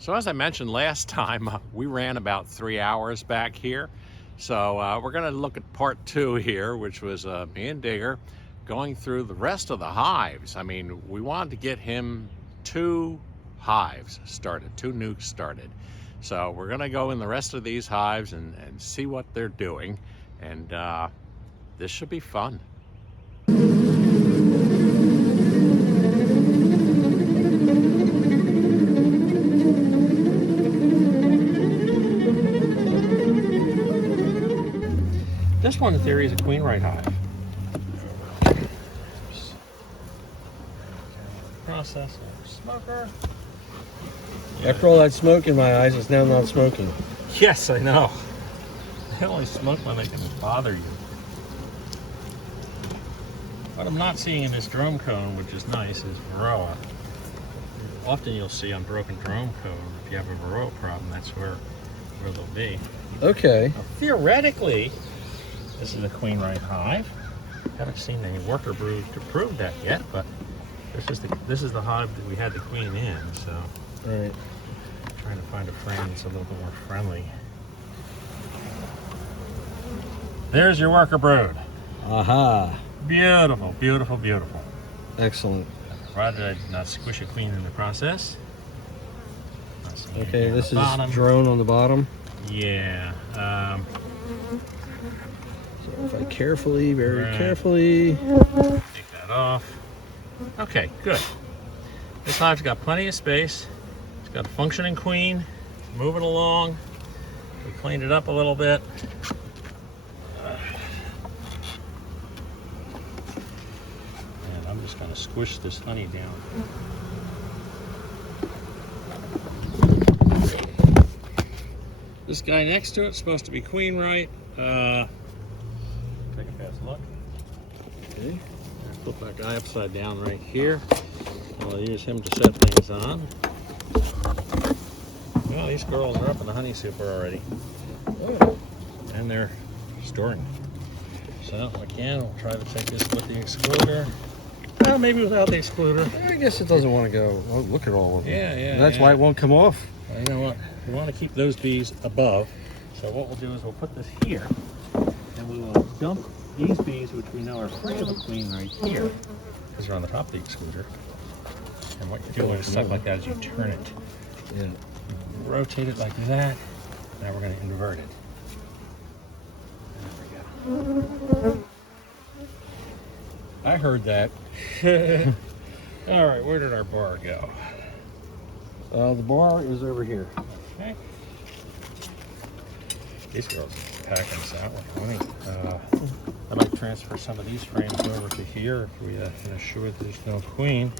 So as I mentioned last time, we ran about 3 hours back here. So we're going to look at part 2 here, which was me and Digger going through the rest of the hives. I mean, we wanted to get him 2 hives started, 2 nukes started. So we're going to go in the rest of these hives and see what they're doing. And this should be fun. This one in theory is a queen right hive. Process smoker. After all that smoke in my eyes, it's now not smoking. Yes, I know. They only smoke when they can bother you. What I'm not seeing in this drone cone, which is nice, is varroa. Often you'll see on broken drone cone, if you have a varroa problem, that's where they'll be. Okay. Now, theoretically, this is a queen right hive. Haven't seen any worker brood to prove that yet, but this is the hive that we had the queen in. So, right. Trying to find a frame that's a little bit more friendly. There's your worker brood. Aha. Beautiful, beautiful, beautiful. Excellent. Provided I did not squish a queen in the process. Okay, this is drone on the bottom. Yeah. So if I carefully, very carefully. Take that off. Okay, good. This hive's got plenty of space. It's got a functioning queen. Moving along. We cleaned it up a little bit. And I'm just going to squish this honey down. This guy next to it's supposed to be queen right. Take a fast look. Okay. Flip that guy upside down right here. I'll use him to set things on. Well, these girls are up in the honey super already. Oh. And they're storing. So again, we'll try to take this with the excluder. Well, maybe without the excluder. I guess it doesn't want to go. Oh, look at all of them. Yeah. And that's why it won't come off. Well, you know what? We want to keep those bees above. So what we'll do is we'll put this here. And we will dump these bees, which we know are free of a queen right here, because they're on the top of the excluder. And what you do with stuff like that is you turn it. Yeah. Rotate it like that. Now we're going to invert it. There we go. I heard that. All right, where did our bar go? The bar is over here. Okay. These girls are packing us out with honey. I might transfer some of these frames over to here if we can assure that there's no queen.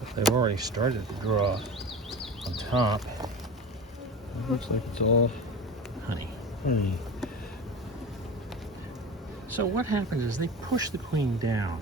But they've already started to draw on top. It looks like it's all Honey. honey. So what happens is they push the queen down.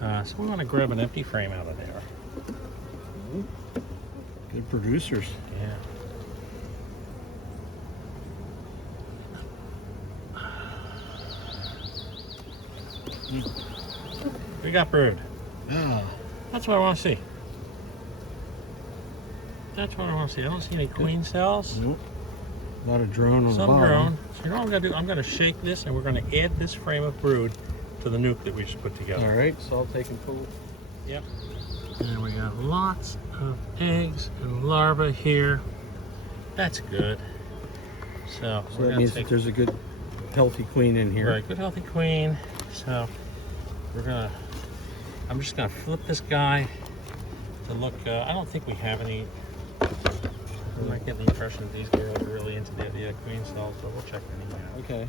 So we want to grab an empty frame out of there. Good producers. Yeah. We got brood. Yeah. That's what I want to see. That's what I want to see. I don't see any queen cells. Nope. Not a drone on the Some bottom. drone. So you know what I'm going to do? I'm going to shake this and we're going to add this frame of brood to the nuke that we just put together. All right, so I'll take and pull. Yep. And we got lots of eggs and larvae here. That's good. So that means that there's a good, healthy queen in here. Right, good healthy queen. So I'm just gonna flip this guy to look. I don't think we have any. I might get the impression that these girls are really into the queen cells, but we'll check anyway. Okay.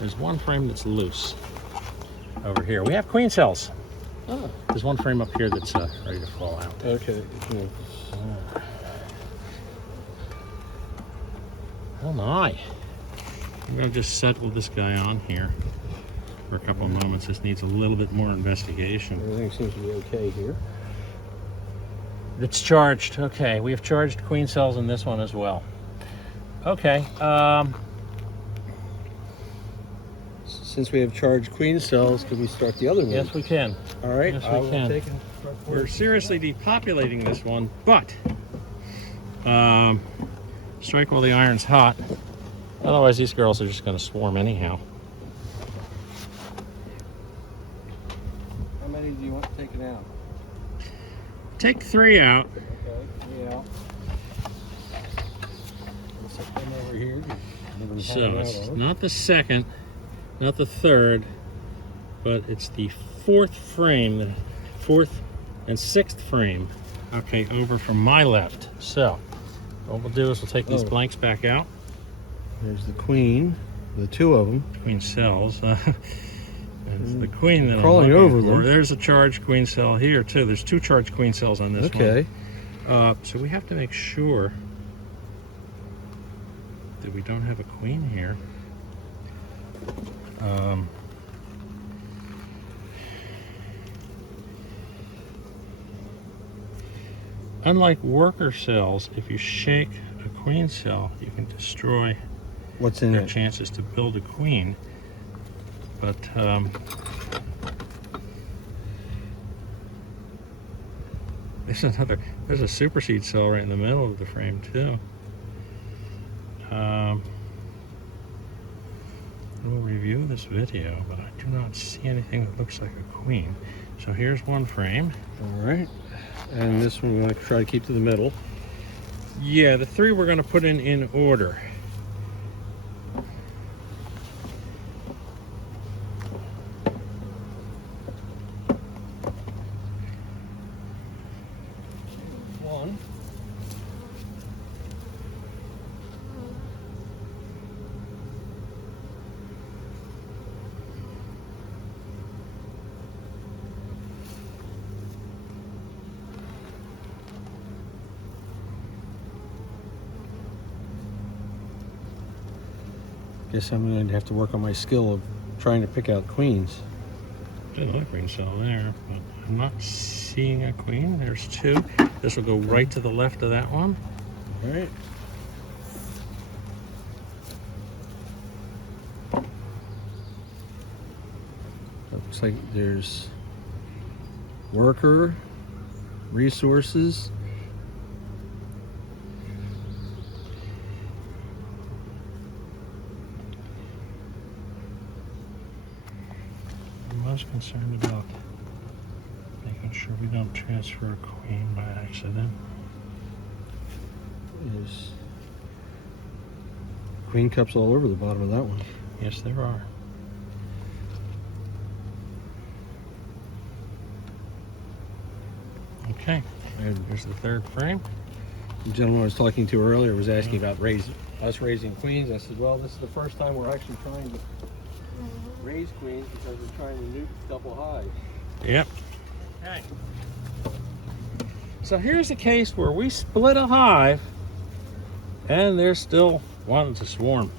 There's one frame that's loose over here. We have queen cells. Oh. There's one frame up here that's ready to fall out. Okay. Cool. Oh my. I'm going to just settle this guy on here for a couple of moments. This needs a little bit more investigation. Everything seems to be okay here. It's charged. Okay, we have charged queen cells in this one as well. Okay. Since we have charged queen cells, can we start the other one? Yes, we can. All right. Yes, I we will can. take and We're seriously depopulating this one, but strike while the iron's hot. Otherwise, these girls are just going to swarm anyhow. How many do you want taken out? Take 3 out. Okay, 3 out. Let's set them over here. So it's not the second, not the third, but it's the 4th frame, the 4th and 6th frame. Okay, over from my left. So what we'll do is we'll take these blanks back out. There's the queen, the 2 of them. Queen cells. It's the queen that Crawling I'm over looking for. them. There's a charged queen cell here too. There's 2 charged queen cells on this Okay. one. So we have to make sure that we don't have a queen here. Unlike worker cells, if you shake a queen cell, you can destroy What's in their it? chances to build a queen. But there's a superseed cell right in the middle of the frame too. We'll review this video, but I do not see anything that looks like a queen. So here's one frame. All right. And this one we want to try to keep to the middle. Yeah, the 3 we're going to put in order. One. Guess I'm going to have to work on my skill of trying to pick out queens. There's another queen cell there, but I'm not seeing a queen. There's 2. This will go right to the left of that one. All right. Looks like there's worker, resources. I'm most concerned about making sure we don't transfer a queen by accident. There's queen cups all over the bottom of that one. Yes, there are. Okay, there's the 3rd frame. The gentleman I was talking to earlier was asking about us raising queens. I said, well, this is the first time we're actually trying to raise queens because we're trying to nuke double hives. Yep. Okay. So here's a case where we split a hive and there's still wanting to swarm.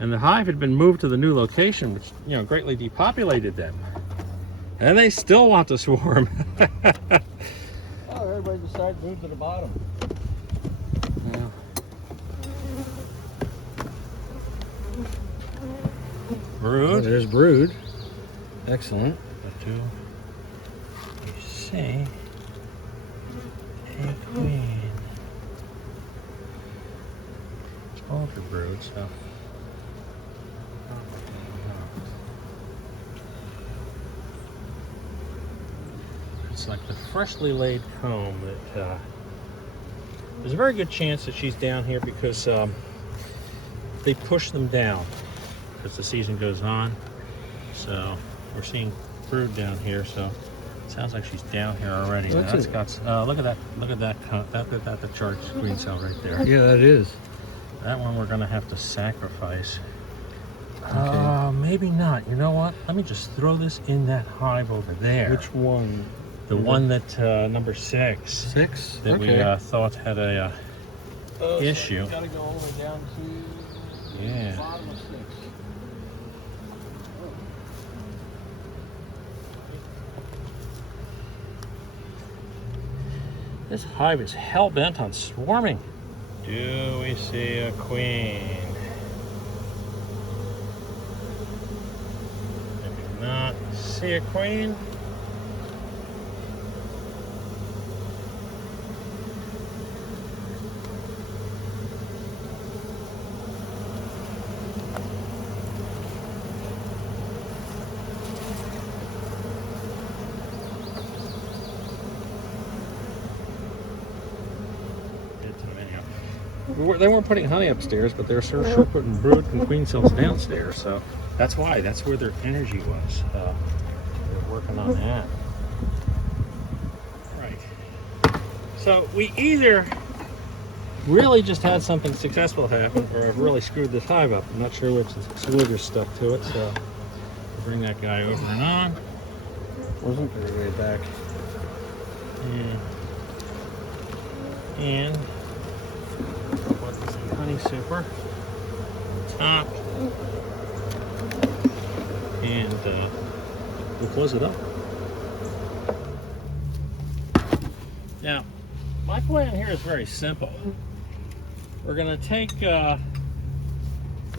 And the hive had been moved to the new location, which, you know, greatly depopulated them. And they still want to swarm. Oh, everybody decided to move to the bottom. Yeah. Brood. Oh, there's brood. Excellent. But do you see a queen? It's older brood, so. It's like the freshly laid comb that there's a very good chance that she's down here because they push them down as the season goes on. So we're seeing brood down here, so it sounds like she's down here already. Well, That's got look at that the charged queen cell right there. Yeah, that is. That one we're gonna have to sacrifice. Okay. Maybe not. You know what? Let me just throw this in that hive over there. Which one? The one that number 6. 6? That okay. we thought had a issue. So gotta go all the way down to Yeah. the bottom of 6. This hive is hell-bent on swarming. Do we see a queen? I do not see a queen. get to them anyhow. They weren't putting honey upstairs, but they're sure putting brood and queen cells downstairs. So that's why. That's where their energy was. They're working on that. Right. So we either really just had something successful happen, or I've really screwed this hive up. I'm not sure which excluder stuck to it, so I'll bring that guy over and on. Wasn't very way back. And what is the honey super top, and we'll close it up. Now, my plan here is very simple. We're going to take the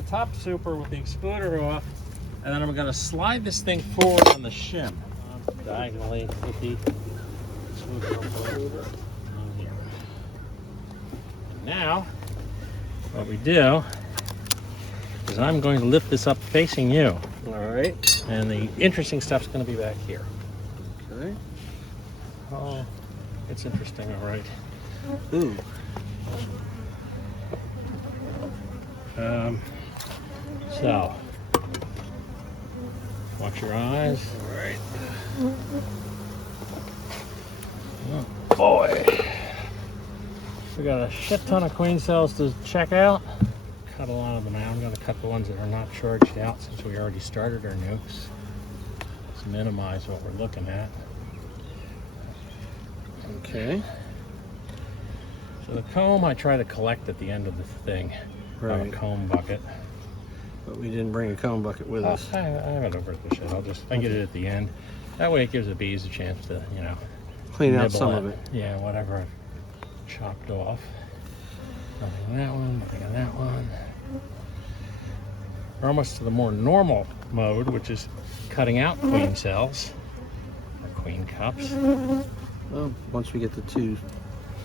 top super with the excluder off, and then I'm going to slide this thing forward on the shim diagonally with the excluder on here. Now, what we do is I'm going to lift this up facing you. All right. And the interesting stuff's going to be back here. Okay. Oh, it's interesting, all right. Ooh. So, watch your eyes. All right. Oh boy. We got a shit ton of queen cells to check out. Cut a lot of them out. I'm going to cut the ones that are not charged out since we already started our nukes. Let's minimize what we're looking at. Okay. So the comb I try to collect at the end of the thing. I have a Right. comb bucket. But we didn't bring a comb bucket with us. I have it over at the shed. I get it at the end. That way it gives the bees a chance to, you know, Clean out nibble some at, of it. yeah, whatever I've chopped off. Nothing in that one, nothing in that one. We're almost to the more normal mode, which is cutting out queen cells, or queen cups. Well, once we get the two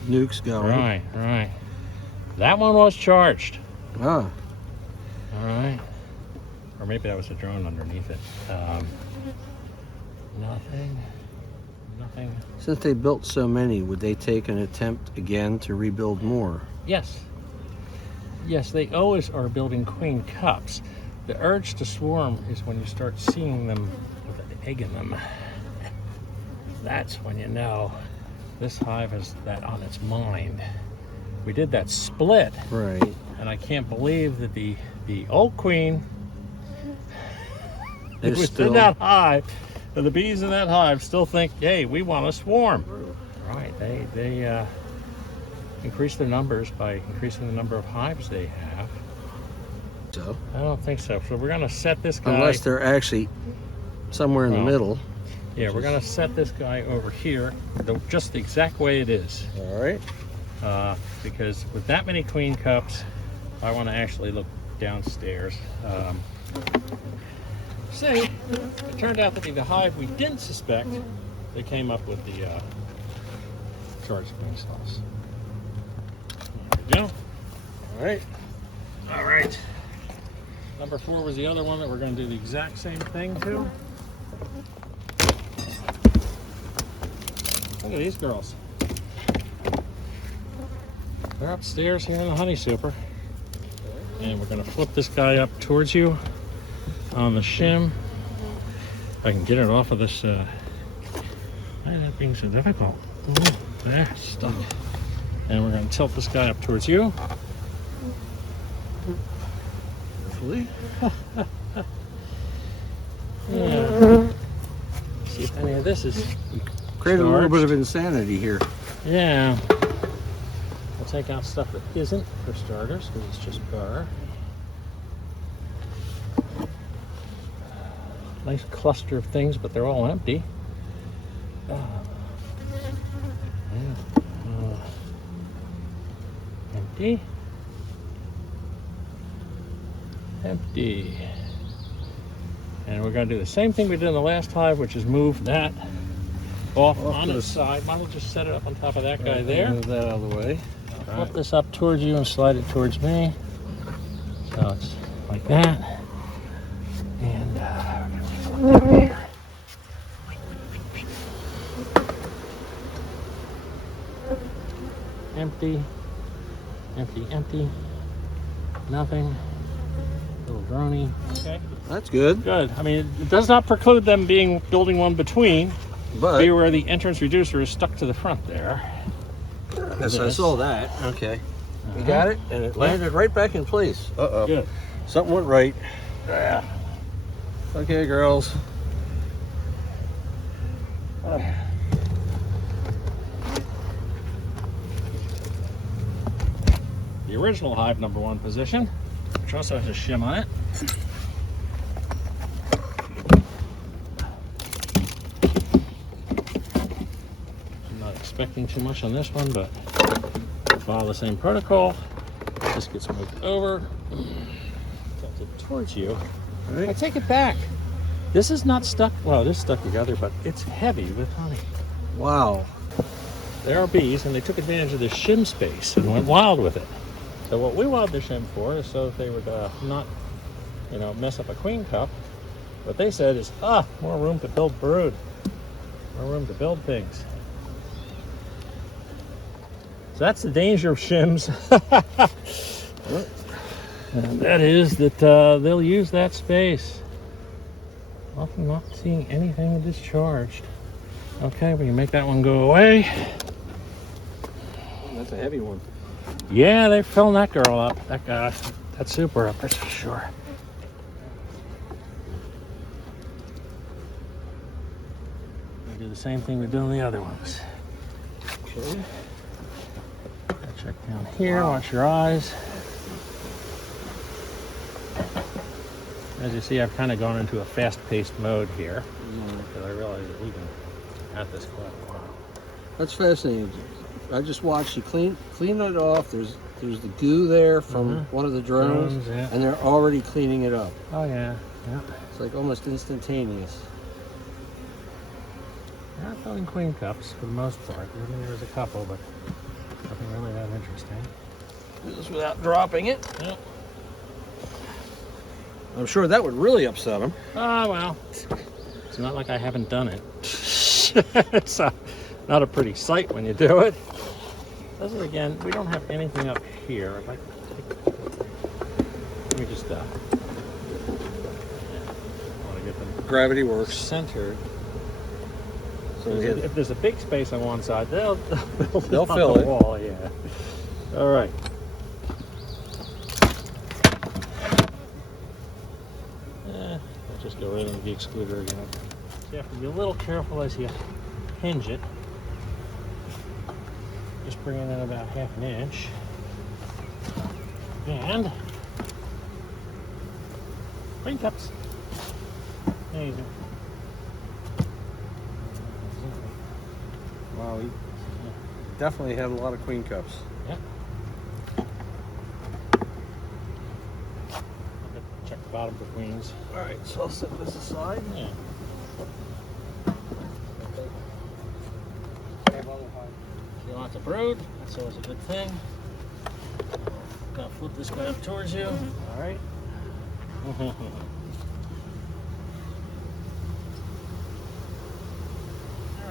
nukes going. Right, right. That one was charged. Ah. All right. Or maybe that was a drone underneath it. Nothing. Since they built so many, would they take an attempt again to rebuild more? Yes. Yes, they always are building queen cups. The urge to swarm is when you start seeing them with an egg in them. That's when you know this hive has that on its mind. We did that split, Right. and I can't believe that the old queen Is was still in that hive, and the bees in that hive still think, hey, we want to swarm. Right, they increase their numbers by increasing the number of hives they have. so. I don't think so. So we're going to set this guy. Unless they're actually somewhere in the Well, middle. Yeah, we're going to set this guy over here, just the exact way it is. All right. Because with that many queen cups, I want to actually look downstairs. See, it turned out to be the hive we didn't suspect. They came up with the charged queen cells. There we go. All right. All right. Number 4 was the other one that we're going to do the exact same thing to. Look at these girls. They're upstairs here in the honey super. And we're going to flip this guy up towards you on the shim. If I can get it off of this. Why is that being so difficult? There, stuck. And we're going to tilt this guy up towards you. Hopefully. Yeah. See if any of this is Created a little bit of charged. insanity here. Yeah. We'll take out stuff that isn't, for starters, because it's just burr. Nice cluster of things, but they're all empty. Empty. Empty. And we're going to do the same thing we did in the last hive, which is move that off on to its the side. Might as well just set it up on top of that guy there. Move that out of the way. Flip this up towards you and slide it towards me. So it's like that. And we're gonna flip it here. Empty. Empty, empty. Nothing. Little droney. Okay. That's good. Good. I mean, it does not preclude them building one between. But See where the entrance reducer is stuck to the front there. yes, I saw that. Okay. You Uh-huh. got it, and it landed right back in place. Uh-oh. Good. Something went right. Yeah. Okay, girls. The original hive #1 position, which also has a shim on it. I'm not expecting too much on this one, but follow the same protocol. This gets moved over, tilted towards you. I take it back. This is not stuck, well, it is stuck together, but it's heavy with honey. Wow. There are bees, and they took advantage of the shim space and went wild with it. So what we wanted the shim for is so that they would not, mess up a queen cup. What they said is, more room to build brood, more room to build things. So that's the danger of shims. And that is that they'll use that space. Often not seeing anything discharged. Okay, we can make that one go away. That's a heavy one. Yeah, they're filling that girl up. That super up, that's for sure. We do the same thing we do on the other ones. Okay. Check down here, watch your eyes. As you see, I've kind of gone into a fast-paced mode here because I realize that we've been at this quite a while. That's fascinating. I just watched you clean it off. There's the goo there from one of the drones, Yeah. and they're already cleaning it up. Oh yeah, yeah. It's like almost instantaneous. They're not filling queen cups for the most part. I mean, there's a couple, but nothing really that interesting. Do this without dropping it. Yep. I'm sure that would really upset them. Well, it's not like I haven't done it. It's not a pretty sight when you do it. This is, again, we don't have anything up here. I'd like to take, let me just want to get them Gravity works. centered. So If there's a big space on one side, they'll They'll on fill the it. wall, yeah. All right. I'll just go right into the excluder again. So you have to be a little careful as you hinge it. Just bring it in about 1/2 inch. And queen cups. There you go. wow, we definitely had a lot of queen cups. Yep. Check the bottom for queens. All right, so I'll set this aside. Yeah. She wants a brood. That's always a good thing. Gonna flip this guy up towards you. All right. All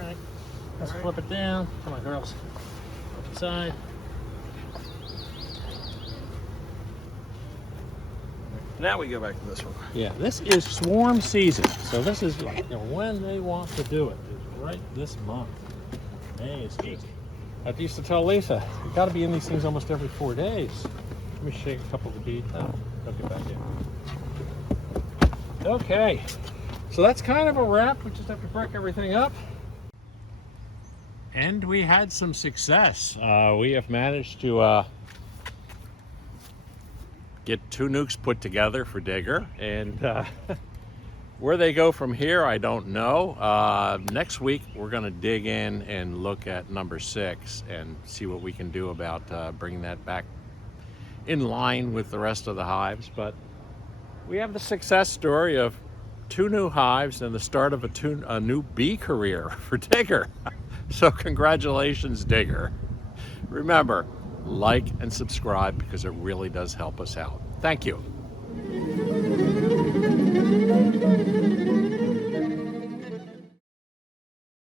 right. Let's flip it down. Come on, girls. Flip it side. Now we go back to this one. Yeah, this is swarm season. So this is when they want to do it. It's right this month. May is just. I used to tell Lisa, you got to be in these things almost every 4 days. Let me shake a couple of the beads. Oh, don't get back in. Okay, so that's kind of a wrap. We just have to break everything up. And we had some success. We have managed to Get 2 nukes put together for Digger, and where they go from here, I don't know. Next week, we're going to dig in and look at #6 and see what we can do about bringing that back in line with the rest of the hives. But we have the success story of 2 new hives and the start of a new bee career for Digger. So congratulations, Digger. Remember, like and subscribe because it really does help us out. Thank you.